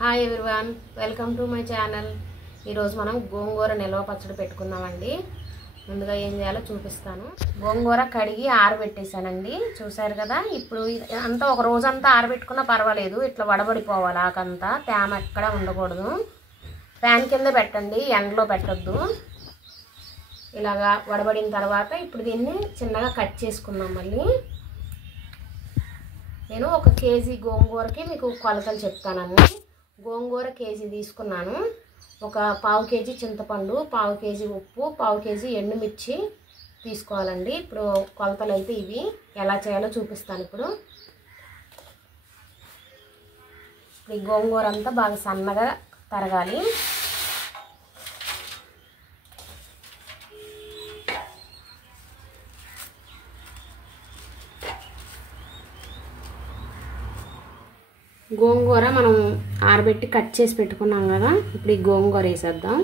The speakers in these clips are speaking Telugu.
Hi everyone, welcome to my channel. ఈరోజు మనం గోంగూర నిల్వ పచ్చడి పెట్టుకుందామండి. ముందుగా ఏం చేయాలో చూపిస్తాను. గోంగూర కడిగి ఆరబెట్టేసానండి, చూసారు కదా. ఇప్పుడు అంతా ఒక రోజంతా ఆరబెట్టుకున్నా పర్వాలేదు, ఇట్లా వడబడిపోవాలి. ఆకంతా తేమ ఎక్కడ ఉండకూడదు. ఫ్యాన్ కింద పెట్టండి, ఎండలో పెట్టద్దు. ఇలాగా వడబడిన తర్వాత ఇప్పుడు దీన్ని చిన్నగా కట్ చేసుకుందాం. మళ్ళీ నేను 1 కేజీ గోంగూరకి మీకు కొలతలు చెప్తానండి. గోంగూర కేజీ తీసుకున్నాను. ఒక 1/2 కేజీ చింతపండు, 1/2 కేజీ ఉప్పు, 1/2 కేజీ ఎండుమిర్చి తీసుకోవాలండి. ఇప్పుడు కొలతలు అయితే ఇవి. ఎలా చేయాలో చూపిస్తాను. ఇప్పుడు ఈ గోంగూర అంతా బాగా సన్నగా తరగాలి. గోంగూర మనం ఆరబెట్టి కట్ చేసి పెట్టుకున్నాం కదా. ఇప్పుడు ఈ గోంగూర వేసేద్దాం.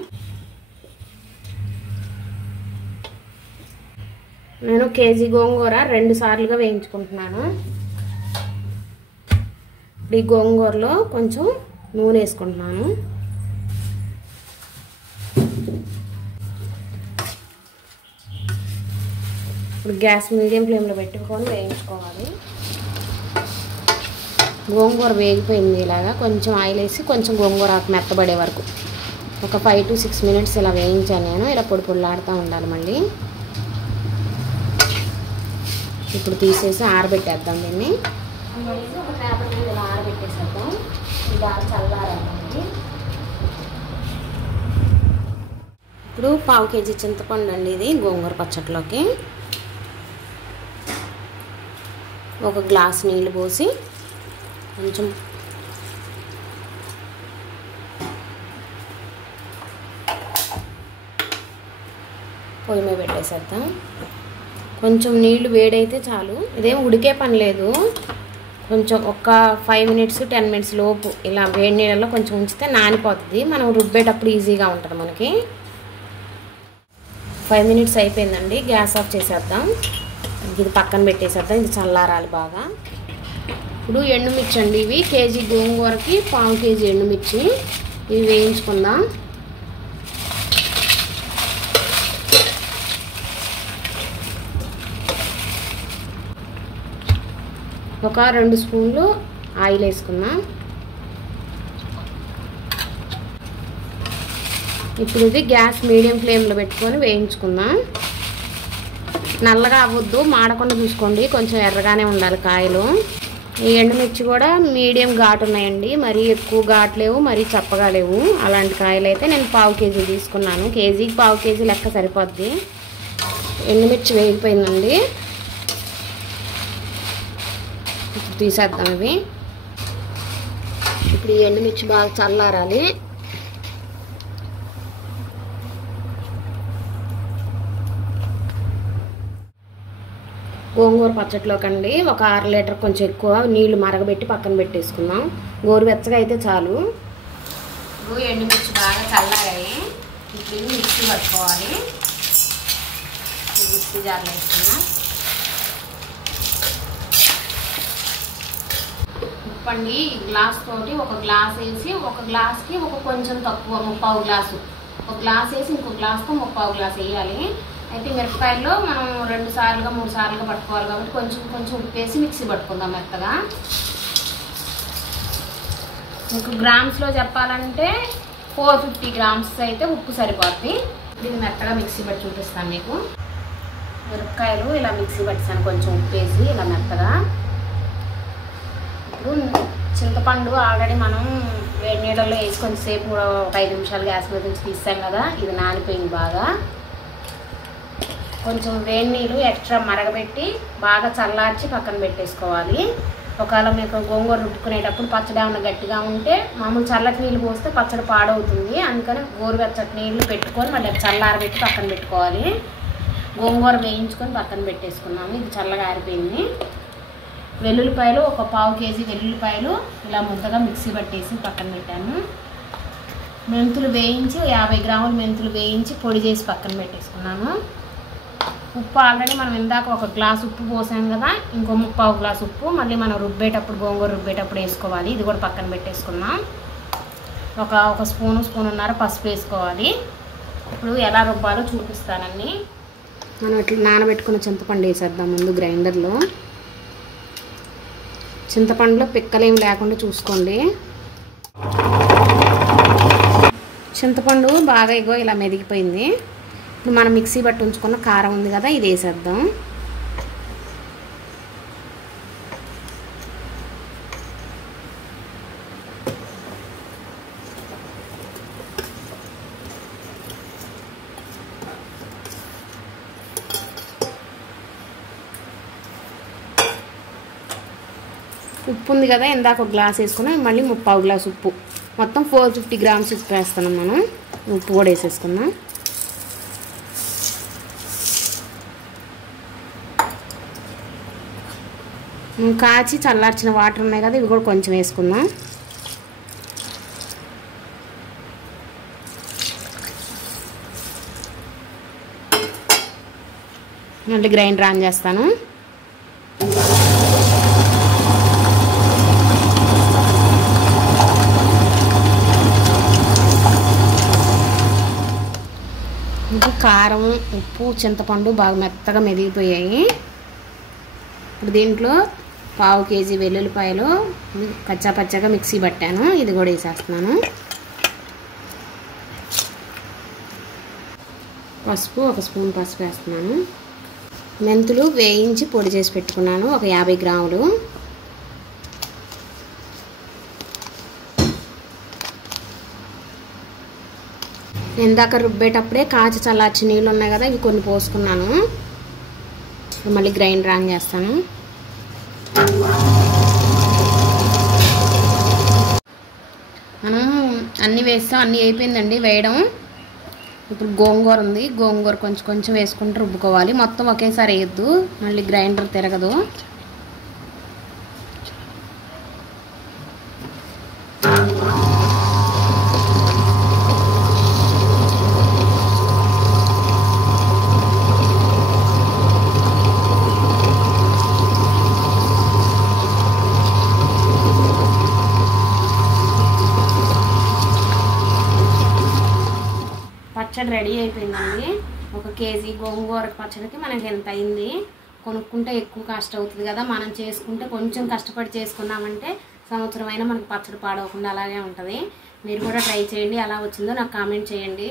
నేను కేజీ గోంగూర 2 సార్లుగా వేయించుకుంటున్నాను. ఈ గోంగూరలో కొంచెం నూనె వేసుకుంటున్నాను. ఇప్పుడు గ్యాస్ మీడియం ఫ్లేమ్లో పెట్టుకొని వేయించుకోవాలి. గోంగూర వేగిపోయింది. ఇలాగా కొంచెం ఆయిల్ వేసి కొంచెం గోంగూర మెత్తబడే వరకు ఒక 5 to 6 minutes ఇలా వేయించాను నేను. ఇలా పొడి పొడిలాడుతూ ఉండాలి. మళ్ళీ ఇప్పుడు తీసేసి ఆరబెట్టేద్దాం దీన్ని. ఒక పేపర్ మీద ఇలా ఆరబెట్టేసేద్దాం. ఇది బాగా చల్లారండి. ఇప్పుడు 1/2 కేజీ చింతపండు అండి ఇది గోంగూర పచ్చట్లోకి. 1 గ్లాస్ నీళ్ళు పోసి కొంచెం పొయ్యి మీద పెట్టేసేద్దాం. కొంచెం నీళ్లు వేడైతే చాలు. ఇదేం ఉడికే పని లేదు. కొంచెం ఒక 5 minutes 10 minutes లోపు ఇలా వేడి నీళ్ళలో కొంచెం ఉంచితే నానిపోతుంది. మనం రుబ్బేటప్పుడు ఈజీగా ఉంటుంది మనకి. 5 minutes అయిపోయిందండి. గ్యాస్ ఆఫ్ చేసేద్దాం. ఇది పక్కన పెట్టేసేద్దాం. ఇది చల్లారాలి బాగా. ఇప్పుడు ఎండుమిర్చి అండి ఇవి. కేజీ గోంగూరకి 1/2 కేజీ ఎండుమిర్చి. ఇవి వేయించుకుందాం. ఒక 2 స్పూన్లు ఆయిల్ వేసుకుందాం. ఇప్పుడు ఇది గ్యాస్ మీడియం ఫ్లేమ్లో పెట్టుకొని వేయించుకుందాం. నల్లగా అవ్వద్దు, మాడకుండా చూసుకోండి. కొంచెం ఎర్రగానే ఉండాలి కాయలు. ఈ ఎండుమిర్చి కూడా మీడియం ఘాటు ఉన్నాయండి. మరీ ఎక్కువ ఘాటు లేవు, మరీ చప్పగా లేవు. అలాంటి కాయలు అయితే నేను 1/2 కేజీ తీసుకున్నాను. కేజీకి 1/2 కేజీ లెక్క సరిపోద్ది. ఎండుమిర్చి వేగిపోయిందండి. ఇప్పుడు తీసేద్దాం ఇవి. ఇప్పుడు ఈ ఎండుమిర్చి బాగా చల్లారాలి. గోంగూర పచ్చట్లోకండి ఒక 1/2 లీటర్ కొంచెం ఎక్కువ నీళ్లు మరగబెట్టి పక్కన పెట్టేసుకుందాం. గోరువెచ్చగా అయితే చాలు. ఇప్పుడు ఎండుమిర్చి బాగా చల్లారాయి. ఇప్పుడు మిక్సీ పట్టుకోవాలి. మిక్సీ జార్లో వేసుకున్నాం. ఉప్పండి గ్లాస్ తోటి 1 గ్లాస్ వేసి 1 గ్లాస్కి ఒక కొంచెం తక్కువ 3/4 గ్లాసు. 1 గ్లాస్ వేసి ఇంకో గ్లాస్తో 3/4 గ్లాస్ వేయాలి. అయితే మిరపకాయల్లో మనం 2 సార్లుగా 3 సార్లుగా పట్టుకోవాలి కాబట్టి కొంచెం కొంచెం ఉప్పు వేసి మిక్సీ పట్టుకుందాం మెత్తగా. మీకు గ్రామ్స్లో చెప్పాలంటే 450 grams అయితే ఉప్పు సరిపోద్ది. ఇది మెత్తగా మిక్సీ పట్టి చూపిస్తాను మీకు. మిరపకాయలు ఇలా మిక్సీ పట్టిస్తాను కొంచెం ఉప్పు వేసి ఇలా మెత్తగా. ఇప్పుడు చింతపండు ఆల్రెడీ మనం వేడి నీళ్ళలో వేసి కొంచెంసేపు కూడా 5 నిమిషాలు గ్యాస్ మీద నుంచి తీసాం కదా. ఇది నానిపోయింది బాగా. కొంచెం వేడి నీళ్ళు ఎక్స్ట్రా మరగబెట్టి బాగా చల్లార్చి పక్కన పెట్టేసుకోవాలి. ఒకవేళ మీకు గోంగూర రుబ్బుకునేటప్పుడు పచ్చడి ఏమైనా గట్టిగా ఉంటే మామూలు చల్లటి నీళ్ళు పోస్తే పచ్చడి పాడవుతుంది. అందుకని గోరువెచ్చటి నీళ్ళు పెట్టుకొని మళ్ళీ చల్లారబెట్టి పక్కన పెట్టుకోవాలి. గోంగూర వేయించుకొని పక్కన పెట్టేసుకున్నాము. ఇది చల్లగా ఆరిపోయింది. వెల్లుల్లిపాయలు ఒక 1/2 కేజీ వెల్లుల్లిపాయలు ఇలా ముద్దగా మిక్సీ పట్టేసి పక్కన పెట్టాను. మెంతులు వేయించి 50 గ్రాముల మెంతులు వేయించి పొడి చేసి పక్కన పెట్టేసుకున్నాను. ఉప్పు ఆల్రెడీ మనం ఇందాక 1 గ్లాస్ ఉప్పు పోసాం కదా. ఇంకో 3/4 గ్లాస్ ఉప్పు మళ్ళీ మనం రుబ్బేటప్పుడు గోంగూర రుబ్బేటప్పుడు వేసుకోవాలి. ఇది కూడా పక్కన పెట్టేసుకుందాం. ఒక స్పూన్నర పసుపు వేసుకోవాలి. ఇప్పుడు ఎలా రుబ్బాలో చూపిస్తానండి. మనం ఇట్లా నానబెట్టుకున్న చింతపండు వేసేద్దాం ముందు గ్రైండర్లో. చింతపండులో పిక్కలేమి లేకుండా చూసుకోండి. చింతపండు బాగా ఇలా మెదిగిపోయింది. ఇప్పుడు మనం మిక్సీ బట్టి ఉంచుకున్న కారం ఉంది కదా, ఇది వేసేద్దాం. ఉప్పు ఉంది కదా, ఇందాక ఒక గ్లాస్ వేసుకున్నాం, మళ్ళీ 3/4 గ్లాస్ ఉప్పు, మొత్తం 450 గ్రామ్స్ ఉప్పు వేస్తున్నాం మనం. ఉప్పు కూడా వేసేసుకున్నాం. కాచి చల్లార్చిన వాటర్ ఉన్నాయి కదా, ఇవి కూడా కొంచెం వేసుకుందాం. మళ్ళీ గ్రైండర్ ఆన్ చేస్తాను. కారం, ఉప్పు, చింతపండు బాగా మెత్తగా మెదిగిపోయాయి. ఇప్పుడు దీంట్లో 1/4 కేజీ వెల్లుల్లిపాయలు కచ్చాపచ్చాగా మిక్సీ పట్టాను, ఇది కూడా వేసేస్తున్నాను. పసుపు, 1 స్పూన్ పసుపు వేస్తున్నాను. మెంతులు వేయించి పొడి చేసి పెట్టుకున్నాను, ఒక 50 గ్రాములు. ఇందాక రుబ్బేటప్పుడే కాచి చల్లార్చి నీళ్ళు ఉన్నాయి కదా, ఇవి కొన్ని పోసుకున్నాను. మళ్ళీ గ్రైండర్ ఆన్ చేస్తాను. మనం అన్నీ వేస్తాం, అన్నీ అయిపోయిందండి వేయడం. ఇప్పుడు గోంగూర ఉంది, గోంగూర కొంచెం కొంచెం వేసుకుంటూ రుబ్బుకోవాలి, మొత్తం ఒకేసారి వేయద్దు, మళ్ళీ గ్రైండర్ తిరగదు. పచ్చడి రెడీ అయిపోయిందండి. 1 కేజీ గోంగూర పచ్చడికి మనకి ఎంత అయింది. కొనుక్కుంటే ఎక్కువ కాస్ట్ అవుతుంది కదా, మనం చేసుకుంటే కొంచెం కష్టపడి చేసుకున్నామంటే సంవత్సరం అయినా మనకి పచ్చడి పాడవకుండా అలాగే ఉంటుంది. మీరు కూడా ట్రై చేయండి, ఎలా వచ్చిందో నాకు కామెంట్ చేయండి.